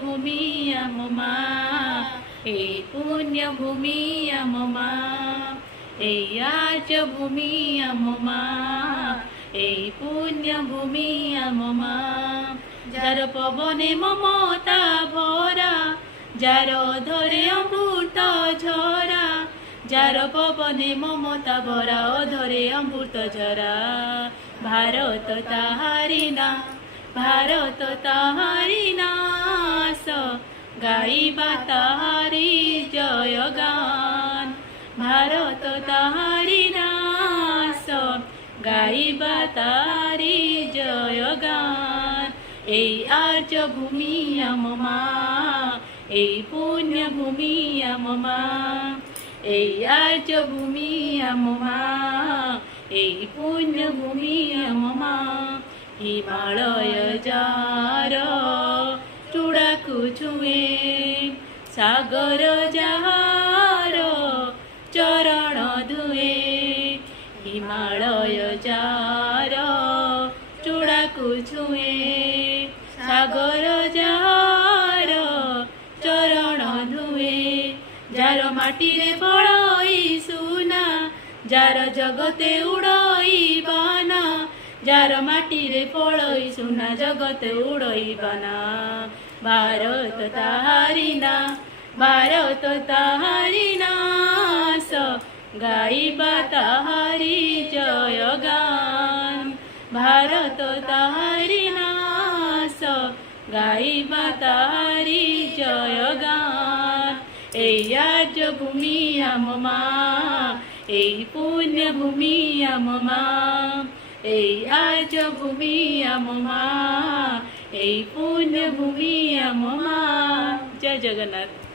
ভূমি আম মা, এই পুণ্য ভূমি আম মা, এই আর্য ভূমি আম মা, এই পুণ্য ভূমি আম মা। যার পবনে মমতা ভরা, যার ধরে অমৃত ঝরা, যার পবনে মমতা ভরা অধরে অমৃত ঝরা। ভারত তাহারি না, ভারত তাহারি নাস, গাইবা তাহারি জয় গান। ভারত তাহারি নাস, গাইবা তাহারি জয় গান। এই আর্য ভূমি আম মা, এই পুণ্য ভূমি আম মা, এই আর্য ভূমি আম মা, এই পুণ্য ভূমি আম মা। হিমালয় যার চূড়াକୁ ଛୁଏଁ, ସାଗର ଯାହାର ଚରଣ ଧୁଏ। ହିମାଳୟ ଯାର ଚୂଡ଼ାକୁ ଛୁଏଁ, ସାଗର ଯାହାର ଚରଣ ଧୁଏ। ଯାର ମାଟିରେ ଫଳଇ ସୁନା, ଯାର ଜଗତେ ଉଡ଼ଇ ବାନା, ଯାର ମାଟିରେ ଫଳଇ ସୁନା ଜଗତେ ଉଡ଼ଇ ବାନା। ଭାରତ ତାହାରି ନା, ଭାରତ ତାହାରି ନାସ, ଗାଇବା ତାହାରି ଜୟ ଗାନ। ଭାରତ ତାହାରି ନାସ, ଗାଇବା ତାହାରି ଜୟ ଗାନ। এই আর্য ভূমি আম মা, এই পুণ্য ভূমি আম মা, এই আর্য ভূমি আম মা, এই পুণ্য ভূমি আম মা। জয় জগন্নাথ।